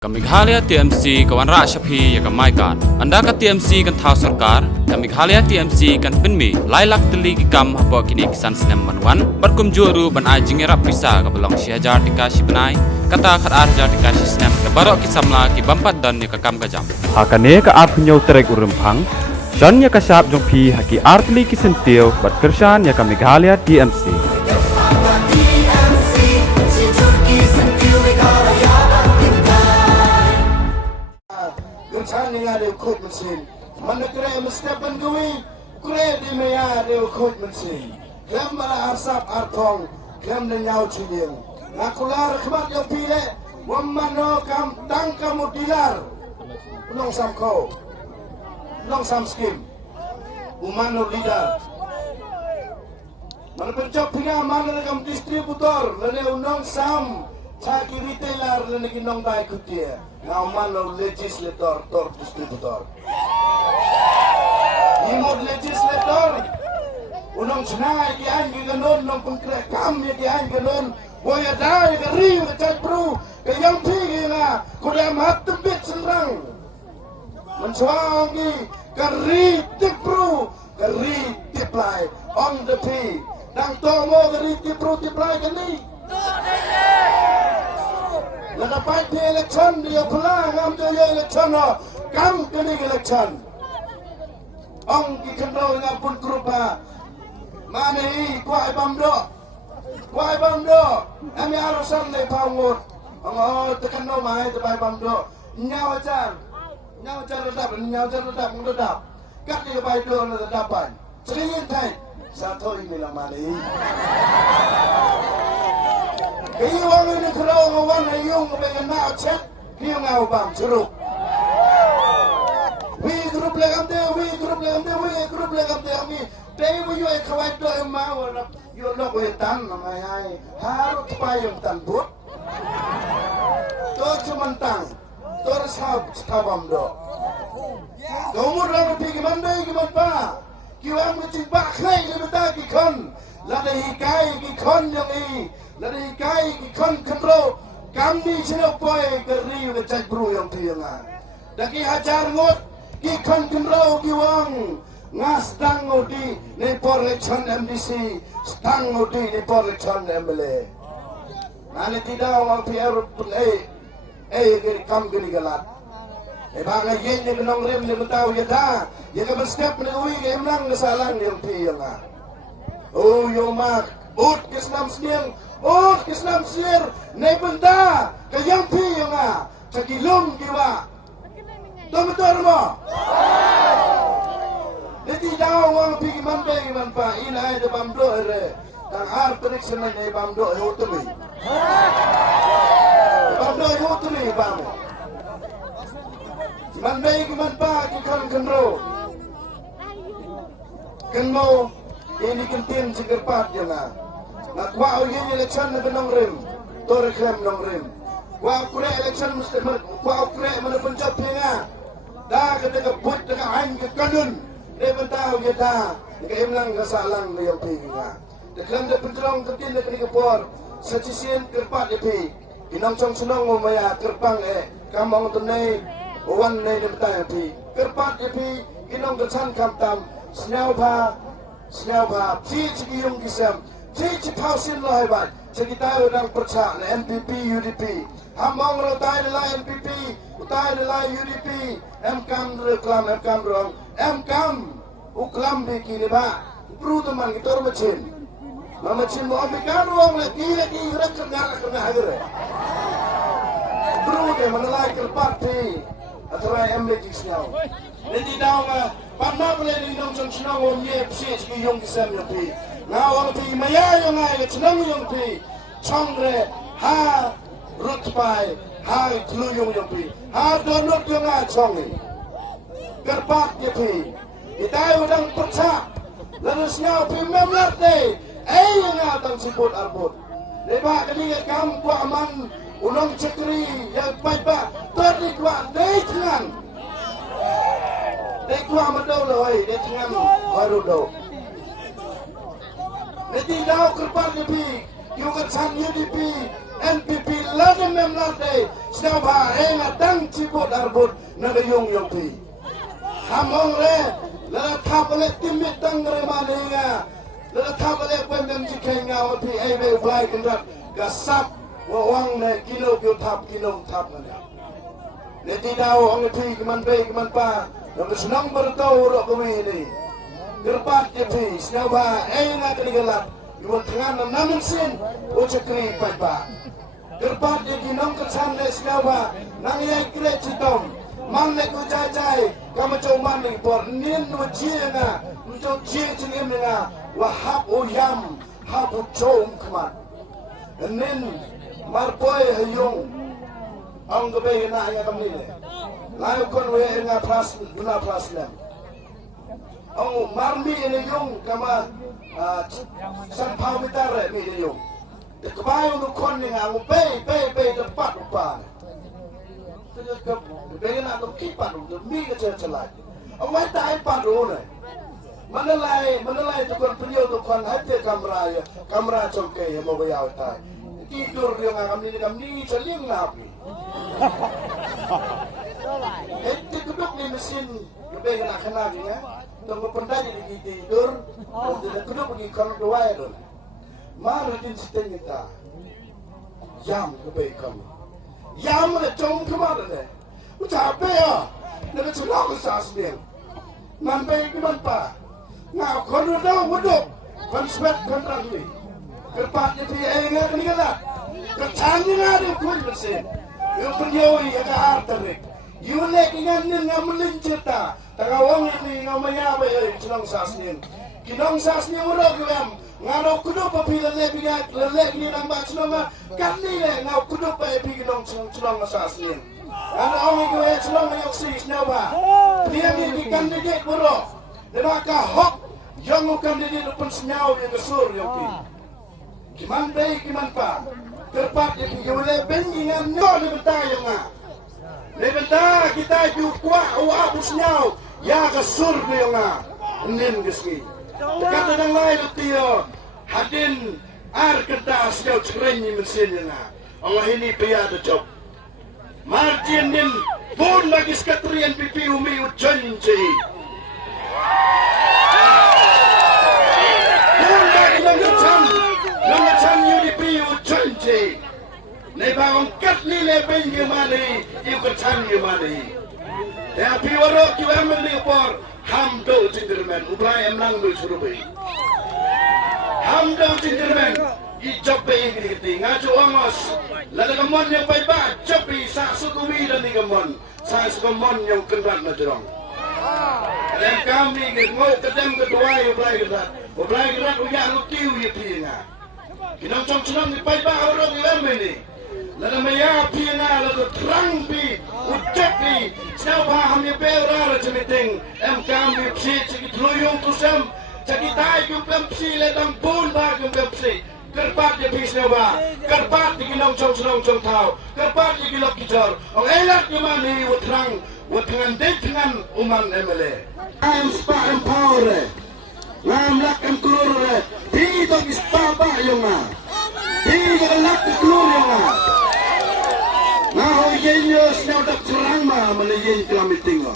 Kami Meghalaya TMC kawan rak Syafi ya kamai kan. Anda ka TMC kan thau sarkar. Kami Meghalaya TMC kan penmi lailak teli gam apa kini kisan senem manwan. Berkum juru ban ajing rap pisa ka belong syajar dikasih benai. Kata khat arjar dikasih senem ka barok kisamla ki bampat dan ni ka kam ka jam. Hakane ka ap nyau terek urempang. Jan ya ka sap jong pi haki artli kisentiu bat kersan ya ka Meghalaya TMC. Kerana yang ada ukut mesin, mana kira mesti pendui, kira di maya ada ukut mesin. Kem malah asap artong, kem denyau ciling. Nakular kemat yang pilih, wamano kam tang kamu dilar, nong samko, nong sam skim, umano leader. Mana pencap pinga mana kam distributor, lene unong sam. Cagi retailer dan lagi nong dai kutia. Now mana legislator tor distributor. Imod legislator. Unong cenai di angi ganon nong pengkrek kami di angi ganon. Boya dai ke riu ke cai pru ke yang tinggi na kudam hat tembit senrang. Mencuangi ke ri tipru ke ri tiplai on the p. Dang tomo ke ri tipru tiplai ke ni. Lepas di election dia pelang am tu ya election lo kam kini election. Ong ki kendor ngapun grupa. Mana i kuai bamdo. Kuai bamdo. Ami arusan le pangut. Oh tekan no mai te bai bamdo. Nyawajar. Nyawajar redap. Kat di bai do le redapan. Seringin tai. Satu ini lah mali. Iwang ini kerau ngawan ayung dengan nak cek dia ngau bang ceruk. We grup legam dia, we grup legam dia kami. Tapi we yo kawai do emau yo lok we tan namai harus payung tan but. To cuma tang, to sabam do. Kamu orang pergi gimana pa? Kiwang mesti bakai dia betaki kon. Lada hikai kon yang ini. Dari kai ikon kontrol kami sini boy keri ke cai bro yang tianga. Daki hajar ngot ikon kontrol kiwang ngas tang odi ne election MDC stang odi ne election MLA. Nani tidak orang PR geri kam geri galat. Bangga yen ne benong rem ne betau ya dah. Ya ke berstep ne ui ke emlang ne salang yang tianga. Oh yo mak ut kisnam sniang. Oh, Islam sir, naik benda, kayang piang ah, cakilum jiwa. Betul mo? Jadi jauh orang pergi man pa, ina ada bamdo ere, dan arterik senai naik bamdo hutumi. Bamdo hutumi bang. Man pa, kikan kenro. Kenmo, ini kentin segerpat jangan. Nak wau ini election na benong rim, tore krem nong rim. Wau kure election mesti wau kure mana pencap pinga. Dah ketika but dengan aing ke kanun, dia bentau kita, ke emlang kesalang dia pinga. Deklam dia pencerong ketin dia ketika por, secisian kerpat dia pi. Inong cong senong maya kerpang kamang tunai, wan nei dia bentau pi. Kerpat dia pi, inong kesan kamtam, senyau pa, cik yung kisam. Cik pausin loh hebat. Kita orang percaya NPP UDP. Hamong rotai nilai NPP, utai nilai UDP. MKam reklam MKam rong. MKam uklam bikin ba. Bro teman kita orang macin mau bikin ruang lagi rek kena hadir. Bro deh menilai kerpati atau MLG siau. Jadi dah pada boleh dindong senang omnya psi yung kisam yopi. Ngawang pi maya yung ay senang yung pi chongre ha rutpai ha kluyong yung pi ha donut yung ay chongi kerpat yung pi itayo udang perca lalu siyaw pi memlat day yung atang siput arbut diba kanina kam kwa man unong cekri yang baik ba tadi kwa day tingan day kwa madaw laway day tingan baru daw. Nanti dah kerpan lebih, juga san UDP, NPP lada memlade siapa datang cibut arbut nagayong pi hamong re lada thapale timit tang re malinga lada thapale kwendem jikhenga pi ai be blai kendrat gasap wawang ne kilo tap na ne tidau ang pi keman be keman pa nang senang bertau ro kami ni gerpat pi siapa nga kenigalat Iwan tengah namun sin, ucapkan pada. Gerbat di ginong kesan lesnawa, nang yai kre citom, mang nek ujai, kamu coba ni por nin ujianga, untuk jing cingim nga, wahab uyam, habu com kemat. Nin marboy hayung, ang gabi na nga kami ni. Layu kon we nga pras, guna praslam. Ang marmi ini yung kama san pawitare mi yung. Kebayu nukon ni nga pe depat upan. Kebayu na tuk kipan tuk mi ke celai. Ang wai tai padu ne. Manalai tukon priyo tukon hati kamera congke yang mau bayar tai. Tidur dia kami celing napi. Itu keduk ni mesin kebayu nak kena ni ya. Tunggu pendai di tidur, dan kedua pergi kalau dua itu, malu di situ kita, jam kebaikan, jam le jom kemana le, ucap apa ya, nak celak usah sendiri, nampai kemana, ngau kono dah wuduk, konsep kontrak ni, kerpatnya dia ingat ni kata, kecangnya ada pun mesin, yang bernyawa yang arterik, yulek ingat ni ngamelin cerita. Tangawang ini ngamanya apa ya kinong sasnya urang kawam ngano kudo papila lelek ni nang ba kinong kanni le ngau kudo pa epi kinong sasnya ana ongi ko e kinong yok sis na ba dia ni candidate buro demaka hok yang candidate pun senyau yang kesur yang pi kiman bay kiman pa terpat yang yule bengingan no le betayang nga le beta kita ju kwa wa busnyau ya kesur dia nga nin geski kata nang lain tio hadin ar kertas jauh cerenyi mesin nga Allah ini pia de job margin nin pun lagi skatrian pipi umi ujanji pun lagi nangcam yudi pi ujanji nei bang kat ni le ben gemani yu kerchan gemani ya piwaro kiwam ni por hamdo jinderman ubrai emlang lu surubai hamdo jinderman i jobe ingri kiti ngaju ongos lada gamon yang pai ba jobe sa sukumi dan ni gamon sa sukumon yang kendrat na jerong dan kami ngau kedem kedua ubrai gerat uya lu kiu ye pinga kinong chong ni pai ba orang lem ni lada maya pinga lada terang bi ucapni siapa hamnya beura rajemiting kami psi cekit luyung tusam cekit tai kumpem psi ledang pun ba kumpem psi kerpat dia psi ba kerpat di kinong chong tau kerpat di kilok kijor ong elak gimana utrang dengan uman emele am spa empower ngam lak em klur di to spa ba yonga di lak klur yonga nah yenyo snow dak curang ma meleyen kami tinggal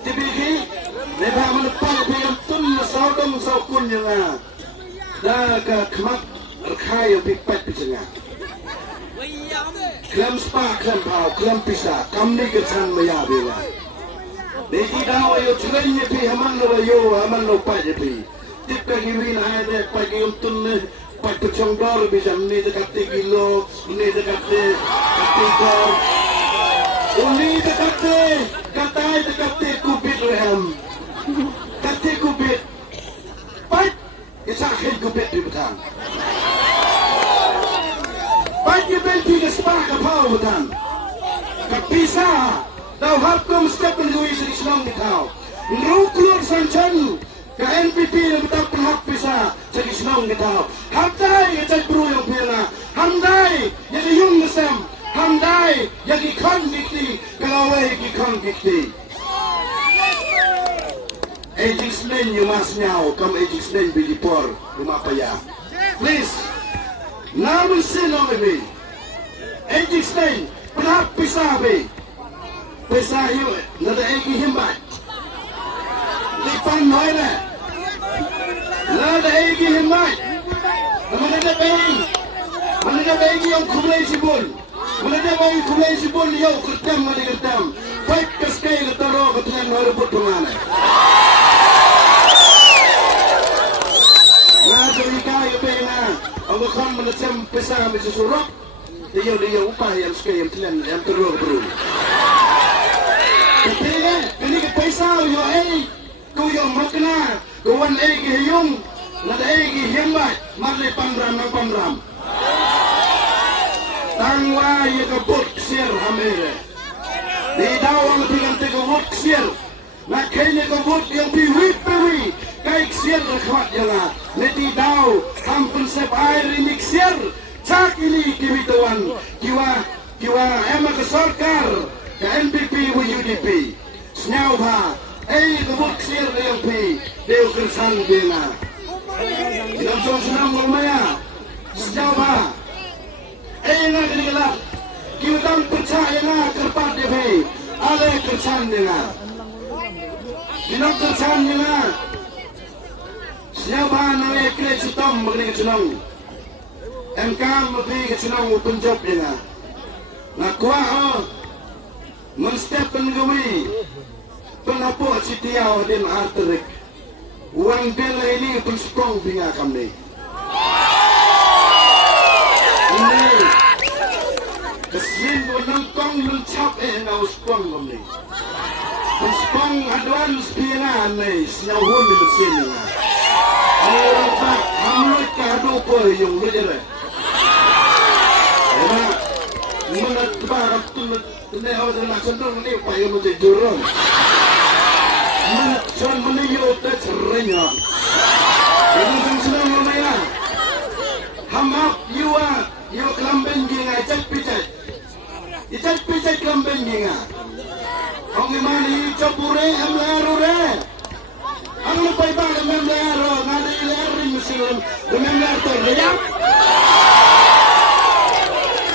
tibigi leba menepal biang tun saudong saukun yang dah ke kemak erkai pipet pisangnya klem spa klem pau klem pisa kami kesan maya bila Deki dawa yo curenye pi haman lo pa je pi tip ka giwin hai de pa gi tun Pak Kecong Dor bisa ni dekati kilo, ni dekati kor, ni dekati kubit reham, dekati kubit, pat, isahin kubit di betang, pat ye benti ke sepak kapau betang, kapisa, tau hakum step Louis Islam ditau, nuklur sanchan. Ke NPP yang betul penghak bisa jadi senang kita. Hamdai yang jadi bro yang pina. Hamdai yang yung nesem. Hamdai yang ikan dikti. Kalawai yang ikan dikti. Ejik Senin yang mas nyau. Kam ejik Senin bidipor. Rumah payah. please. Namun sino be. Ejik stein, penap pisah be. Pisah yuk, nada egi himbat. Lipan noi na. Nada egi himbat. Mana ada bagi yang kumulai sibul. Mana ada bagi kumulai sibul yuk kertam mana kertam. Baik keskai ketaro ketuan baru putungan. Nah, jadi kaya pena. Aku kan menacam pisah mesti suruh. Dia upah yang sekali yang telan yang teruk. Tapi kan, ini ke pisah yo kau yo makna, kawan ke yung, nada ke hembat, mari pamram. Tangwa ye ke bot sir hamere. Di dawang dengan tega bot sir. Nak kene ke bot yang piwit. Kaik sir rekwat jala. Leti daw hampun sep air ini sir. Cak ini kibituan. Kiwa ema ke sarkar. Ke NPP wa UDP. Senyaw ba. Ke bot sir yang pi. Deo kersan dena. Kita senang bermaya. Senyaw ba. Nga kinilah kita percaya nga kerpat dia ale kersan dia kita kersan dia siapa nak kerja sitam mengenai senang engkau mesti senang Punjab dia nak kuah menstep pengawi penapuk sitiau dan arterik uang bela ini penspong binga kami Kesin boleh kong mencap nak uspong kami. Uspong aduan spiran ni, senyawun di mesin ni. Orang tak hamlet kado ko yung berjaya. Mana tebak tu ni awak nak cenderung ni payah macam jurang. Mana cuman mana yo tercerainya. Ini senang ramai. Hamap you kelamben jenga Ijat kelamben jenga. Ang imani capure amlarure. Ang lupai bang amlaro ngada ileri muslim amlar terliap.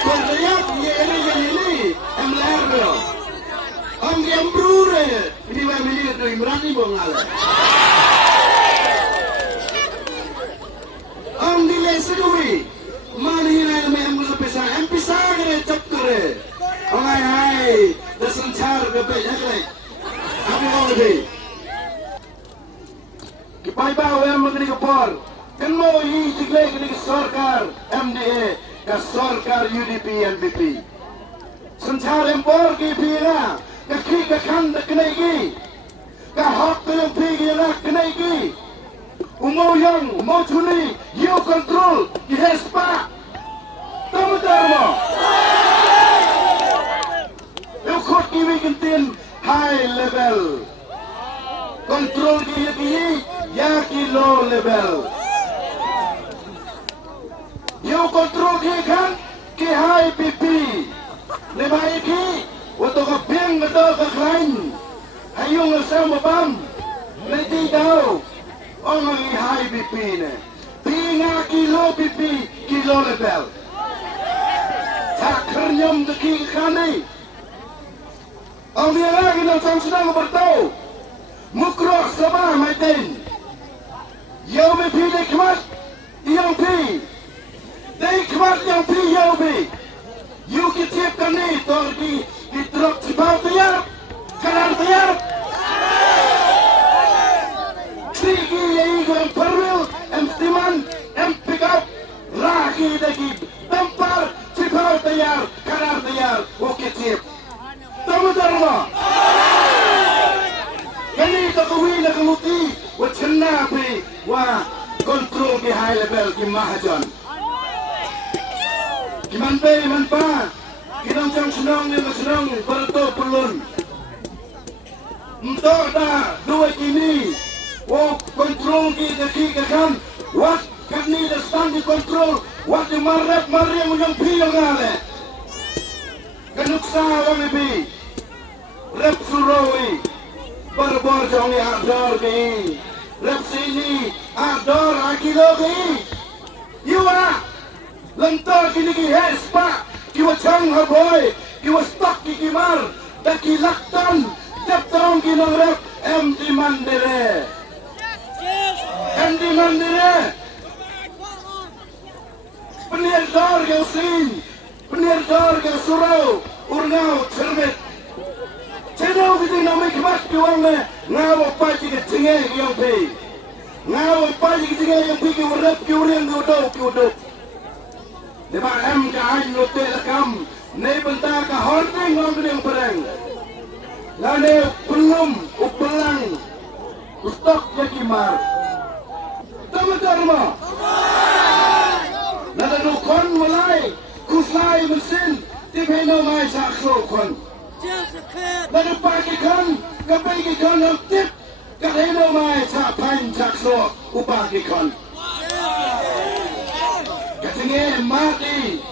Terliap ye ini amlaro. Ang ambrure ini wa mili tu imrani bongal. Ang dile sedui. Mali na may amlo pesa kare chap kare hai dasanchar gabe yakle abi ngode ki pai ba we magni ko por kenmo yi jigle ni sarkar MDA ka sarkar UDP NPP sanchar empor ki pira ka ki ka khand knai ki ka hak ka phi na knai ki Umau chuni, you control, you hespa. Tamu termo. You could give it high level. Control ki low level. You control ki high BP. Lebai ki, waktu ka piang atau ka klain. Hayung sama bam. Leti daw. Orang ini high BP ni. Tinga kilo BP, kilo level. Tak kernyam deki kani. Orang dia lagi nak sedang bertahu. Mukroh sabah maitin. Yau BP dekmat, yang P. Dekmat yang P yau B. You kitip kani, torki ditrok cibau tiap, kanan tiap. Sigi yai goreng perwil, stiman, pick up, raki dagi, tampar, cipau tayar, kanar tayar, oke tip. Tamu terma. Kani takui nak muti, wacana api, wa kontrol ke high level ke mahajan. Kiman pe, man pa, kinang senang ni senang, berto pelun. Untuk dah dua kini. Oh, control kita kan. What can need a standing control? What the marap mariam yang piang ale. Kanuksa wang ibi. Rep suroi. Berbor jong ador bi. Rep sini ador akilo bi. Iwa lantar kini ki hespa kiwa chang haboy kiwa stok ki kimar daki laktan jab tarong ki nongrep MD Mandere Penirdor yang sin Penirdor yang surau Urnau cerbet Cenau kita namai kemat kiwangnya Ngawa paji ke cengai yang pi Ngawa paji ke cengai yang pi ki urep ki uriang ki udok Lima M ka haji lote lakam Nei bentang ka horting ngong kini yang perang Lane pelum upelang Ustok ya kimar Tama-tama Nada nukon mulai Kuslai mesin Tipeno mai sakso kon Nada pagi kon Kapagi kon ang tip Kapeno mai sapain sakso Upagi kon Katinge mati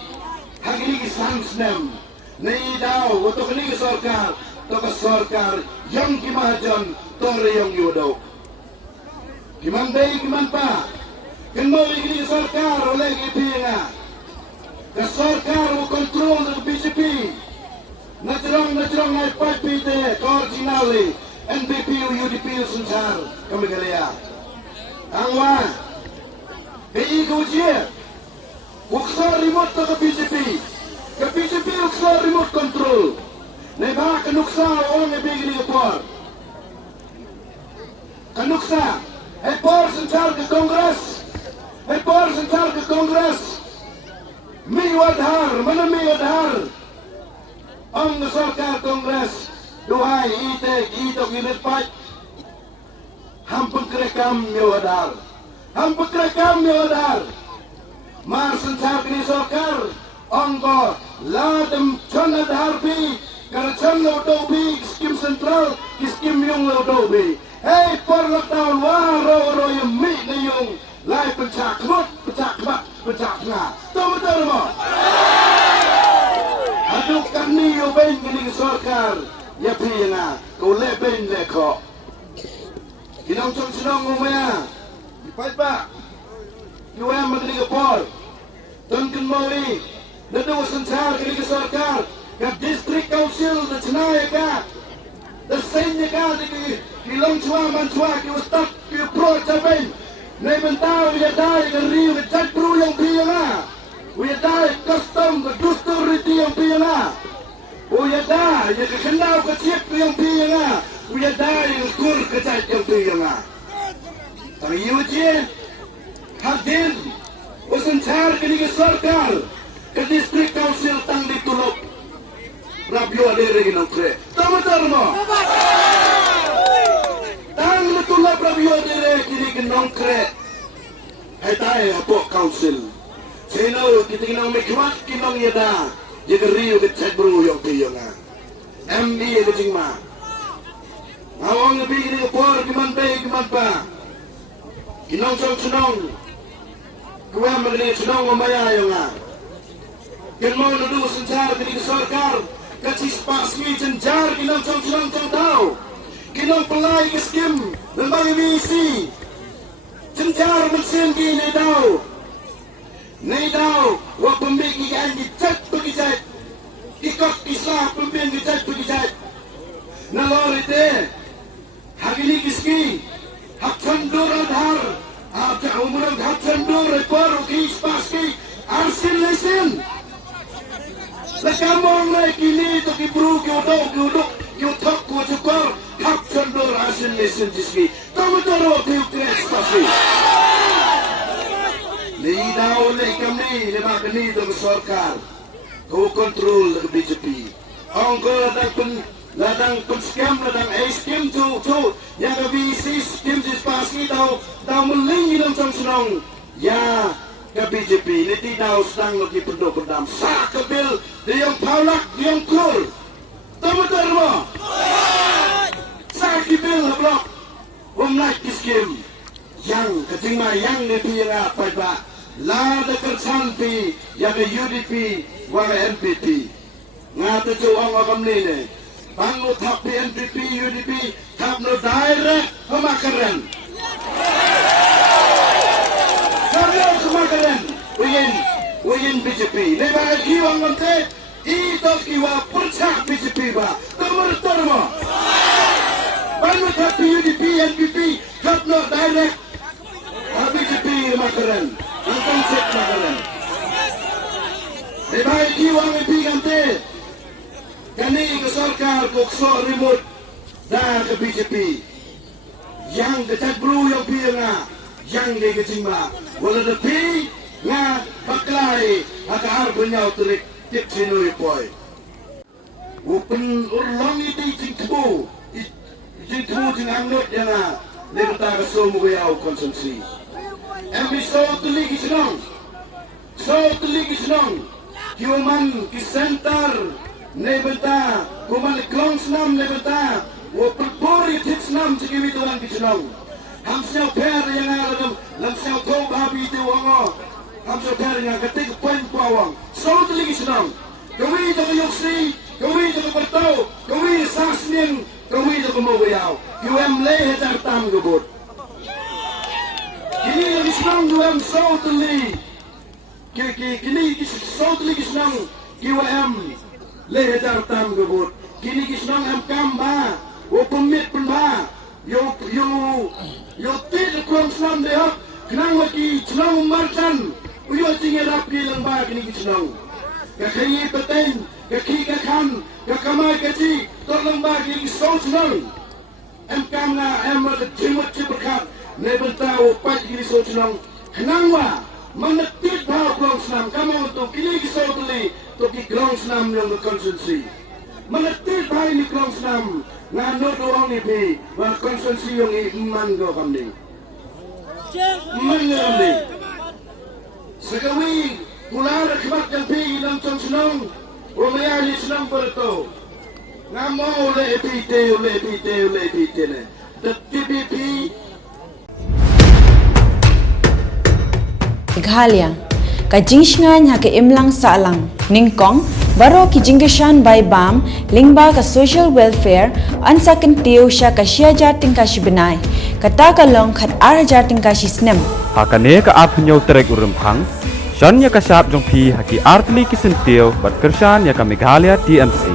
Hagini kisang snem Nei daw Untuk ini sorkar Toka sorkar Yang kimahajan Tore yang yudok Kimandai kimanpa Kenmo ini sorkar oleh gipinga Ke sorkar mo kontrol ng BJP Najrong ay pagpite Koordinali NBP o UDP o Sunsar Kami galaya Angwa Iigo jir Uksar remote to ke BJP Ke BJP uksar remote control Neba kanuksa orang ibigin ng por Kanuksa Por Sunsar ke Kongres Por Sunsar ke Kongres Mi wadhar Mana mi wadhar Ang sorkar Kongres Duhai itek itok inirpat Hampun kerekam mi wadhar Hampun kerekam mi wadhar Mar Sunsar kini sorkar Angko Ladem chon adhar pi Karena chon laudobi Skim sentral Skim yung laudobi Hey por lockdown Waro yung mi na yung Lai pencak kemut Pencak tengah Betul mo Aduk kani yobain kini sorkar Ya piyanga Kau lebain leko Kinong chong sinong umaya Ipait ba Iwaya magkini kapor Tungkin mori Nado Sunsar kini sorkar Ka district council Na chinaya ka Na senya ka Kilong chua man chua Ki ustak Ki pro chabain Nei bentau ya dai ke riu ke cakru yang piyanga. Ya dai custom ke dusturity yang piyanga. Ya dai ya ke kenau ke cip yang piyanga. Ya dai ke kur ke cak yang piyanga. Tapi iu je hadir Sunsar ke ni sorkar ke district council tang ditulok. Rabio adere ke nokre. Tama mo. Tang ditulok rabio adere kini ke nokre. Hai tayo apok council. Sino kita kinang may kiwat kinang yada. Yaga riyo ke cakbro yung piyonga. MB yaga jingma. Ngawang nga bigin nga por kiman pa. Kinong sunong. Kuwa magli sunong umaya yung nga. Kinmo na do Sunsar kini sorkar. Kachis paski janjar kinong sunong tao. Kinong pelay kiskim. Nambang imisi. Janjar mesin ki Nei daw Wa pembegi kan di chat pergi chat Ikok kisah pembegi chat pergi chat Nalor ite Hagili kiski Hak chandur adhar Abja umurang hak chandur Repor ukis paski Arsin lesin Lekamong lai kini to kibru ki udok Ki utok ku cukor Hak chandur arsin lesin jiski Tamatoro ki ukres paski Nei daw le kami le makani do sorkar ko kontrol le BJP ang ko ladang pun scam ladang scam tu yang VC scam dis paski daw melingi dalam sunong ya ke BJP le ti daw stang lo ki pendam sa ke bil yang paulak yang kur tamutar mo sa ki bil blok nak scam yang ketingma yang le pi yang apa ba la de kersanpi yang ke UDP wa NPP ngata jo ang agam ni ne pangu thap NPP UDP thap no direct pemakaran. Serius pemakaran. Uyin BJP. Leba kiwang mante ito kiwa percak BJP ba. Terma. Banyak hati UDP, NPP, katno direct. BJP makaran. Angkang cek makaran. Leba kiwang MP kante. Kani ke sarkar kokso remote dah ke BJP. Yang kecat bro yang pi nga, yang dia kecimba. Wala de pi nga baklai akar benyau terik tip sinoi poi. Open urlang itu jingtbu jing angot yana lebta kaso mo yau konsumsi. MB so tuligi sinong. Kiuman ki center nebenta kuman klong snam nebenta. Wo perpori tits nam cikiwi tuan kicinong. Ham siau per yang alam lam siau kau babi tu wango. Ham siau per yang ketik poin pawang. So tu lagi senang. Kami jangan yoksi, kami jangan bertau, kami sasning, kami jangan mau bayau. UM le hajar tam gebut. Kini lagi senang UM so tu li. Kini so tu lagi senang UM le hajar tam gebut. Kini senang am kamba. Wo pemit penba yo tid kurang senam dia kenang lagi senang marcan uyo tinggal rapi lembah kini senang kakai peten kaki kakan kakamai kaci tor lembah kini so senang em kamna em ada jemut ciberkat nebenta wo pat kini so senang kenang wa mana tid bau kurang senam kamu untuk kini so tuli untuk kurang senam yang berkonsumsi mana tid bau ini kurang senam ngano doang ni pi, mak konsumsi yang iman go kami. Mengerti. Segawi pular kemat yang pi dalam senang, umai senang berto. Ngamo le pite ne. TPP. Ghalia, kajingshngan hake imlang salang, ningkong. Baro ki jingishan by BAM, lingba ka social welfare, ansakan tiyo siya ka siya jating ka sibenay, kata ka long kat ara jating ka sisnem. Hakane ka apnyo trek urempang, Shan ya ka sap jong pi haki artli kisentil bat kershan ya ka Meghalaya TMC.